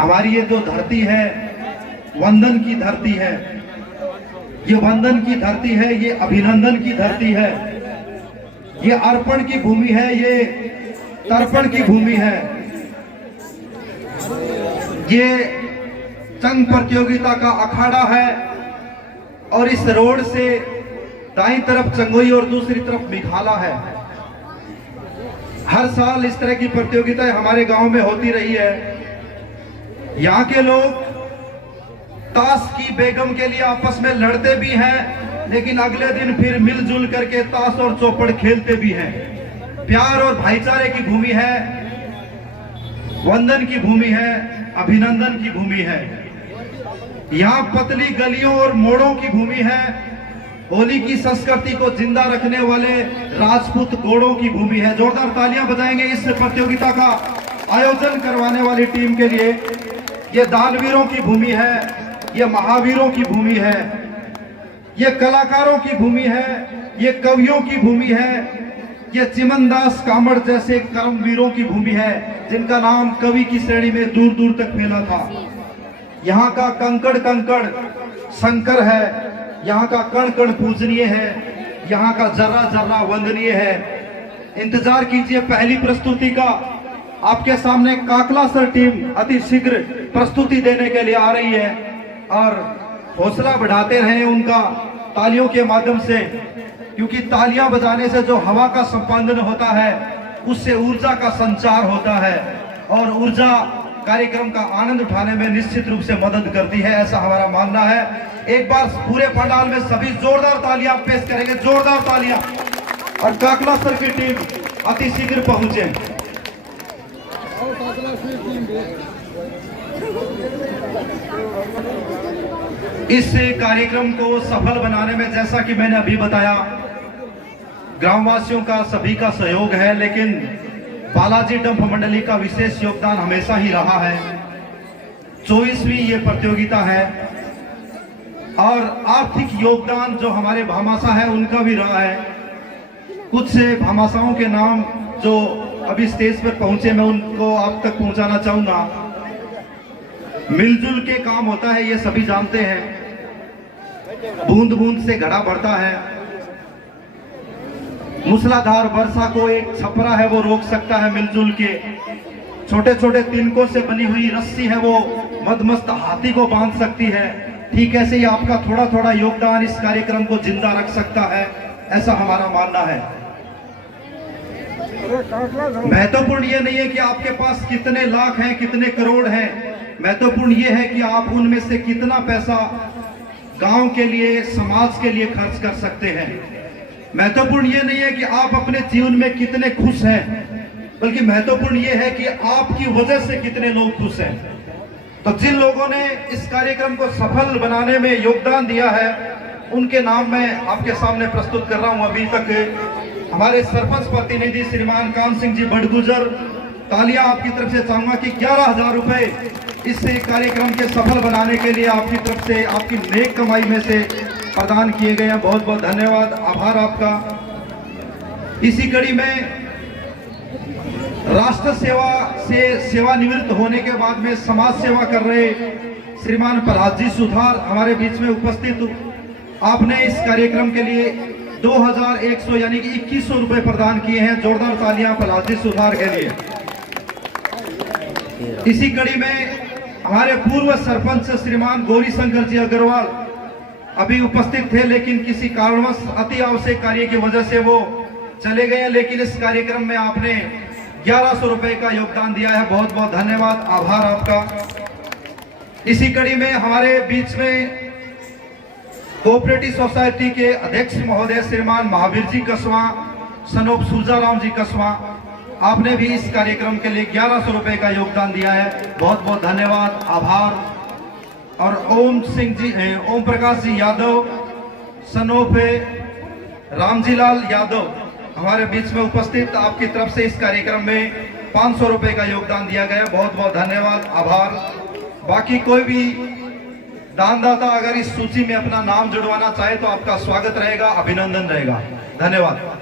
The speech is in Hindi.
हमारी ये जो धरती है वंदन की धरती है, ये वंदन की धरती है, ये अभिनंदन की धरती है, ये अर्पण की भूमि है, ये तर्पण की भूमि है। ये चंग प्रतियोगिता का अखाड़ा है और इस रोड से दाईं तरफ चंगोई और दूसरी तरफ मिखाला है। हर साल इस तरह की प्रतियोगिताएं हमारे गांव में होती रही है। यहाँ के लोग ताश की बेगम के लिए आपस में लड़ते भी हैं, लेकिन अगले दिन फिर मिलजुल करके ताश और चौपड़ खेलते भी हैं। प्यार और भाईचारे की भूमि है, वंदन की भूमि है, अभिनंदन की भूमि है। यहाँ पतली गलियों और मोड़ों की भूमि है, होली की संस्कृति को जिंदा रखने वाले राजपूत घोड़ों की भूमि है। जोरदार तालियां बजाएंगे इस प्रतियोगिता का आयोजन करवाने वाली टीम के लिए। ये दानवीरों की भूमि है, ये महावीरों की भूमि है, ये कलाकारों की भूमि है, ये कवियों की भूमि है, ये चिमनदास कामड़ जैसे कर्मवीरों की भूमि है, जिनका नाम कवि की श्रेणी में दूर दूर तक फैला था। यहाँ का कंकड़ कंकड़ शंकर है, यहाँ का कण कण पूजनीय है, यहाँ का जर्रा जर्रा वंदनीय है। इंतजार कीजिए पहली प्रस्तुति का। आपके सामने काकला सर टीम अति शीघ्र प्रस्तुति देने के लिए आ रही है और हौसला बढ़ाते रहें उनका तालियों के माध्यम से, क्योंकि तालियां बजाने से जो हवा का संपादन होता है उससे ऊर्जा का संचार होता है और ऊर्जा कार्यक्रम का आनंद उठाने में निश्चित रूप से मदद करती है, ऐसा हमारा मानना है। एक बार पूरे पंडाल में सभी जोरदार तालियां पेश करेंगे, जोरदार तालियां। और काकला सर की टीम अति शीघ्र पहुंचे। इस कार्यक्रम को सफल बनाने में जैसा कि मैंने अभी बताया ग्रामवासियों का सभी का सहयोग है, लेकिन बालाजी डंप मंडली का विशेष योगदान हमेशा ही रहा है। 24वीं ये प्रतियोगिता है और आर्थिक योगदान जो हमारे भामाशाह है उनका भी रहा है। कुछ से भामाशाहों के नाम जो अभी स्टेज पर पहुंचे मैं उनको आप तक पहुंचाना चाहूंगा। मिलजुल के काम होता है, ये सभी जानते हैं। बूंद बूंद से घड़ा भरता है। मूसलाधार वर्षा को एक छपरा है वो रोक सकता है मिलजुल के। छोटे छोटे तिनकों से बनी हुई रस्सी है वो मदमस्त हाथी को बांध सकती है। ठीक ऐसे ही आपका थोड़ा थोड़ा योगदान इस कार्यक्रम को जिंदा रख सकता है, ऐसा हमारा मानना है। महत्वपूर्ण ये नहीं है कि आपके पास कितने लाख हैं, कितने करोड़ हैं। महत्वपूर्ण ये है कि आप उनमें से कितना पैसा गांव के लिए, समाज के लिए खर्च कर सकते हैं। महत्वपूर्ण ये नहीं है कि आप अपने जीवन में कितने खुश हैं, बल्कि महत्वपूर्ण ये है कि आपकी वजह से कितने लोग खुश हैं। तो जिन लोगों ने इस कार्यक्रम को सफल बनाने में योगदान दिया है उनके नाम मैं आपके सामने प्रस्तुत कर रहा हूं। अभी तक हमारे सरपंच प्रतिनिधि श्रीमान कान सिंह जी बड़गुजर, तालियां आपकी तरफ से चाहूंगा कि 11,000 रुपए इस कार्यक्रम के सफल बनाने के लिए आपकी तरफ से, आपकी नेक कमाई में से प्रदान किए गए हैं। बहुत बहुत धन्यवाद, आभार आपका। इसी कड़ी में राष्ट्र सेवा से सेवानिवृत्त होने के बाद में समाज सेवा कर रहे श्रीमान प्रहलाद जी सुधार हमारे बीच में उपस्थित। आपने इस कार्यक्रम के लिए 2,100 यानी कि 2100 रुपए प्रदान किए हैं। जोरदार तालियां प्रहलाद जी सुधार के लिए। इसी कड़ी में हमारे पूर्व सरपंच श्रीमान गौरी शंकर जी अग्रवाल अभी उपस्थित थे, लेकिन किसी कारणवश अति आवश्यक कार्य की वजह से वो चले गए, लेकिन इस कार्यक्रम में आपने 1100 रुपए का योगदान दिया है। बहुत बहुत धन्यवाद, आभार आपका। इसी कड़ी में हमारे बीच में कोऑपरेटिव सोसाइटी के अध्यक्ष महोदय श्रीमान महावीर जी कसवा, सनोप सूजाराम जी कसवा, आपने भी इस कार्यक्रम के लिए 1100 रुपए का योगदान दिया है। बहुत बहुत धन्यवाद, आभार। और ओम प्रकाश जी यादव, सनोप रामजीलाल यादव हमारे बीच में उपस्थित, आपकी तरफ से इस कार्यक्रम में 500 रुपए का योगदान दिया गया। बहुत बहुत धन्यवाद, आभार। बाकी कोई भी दानदाता अगर इस सूची में अपना नाम जुड़वाना चाहे तो आपका स्वागत रहेगा, अभिनंदन रहेगा। धन्यवाद।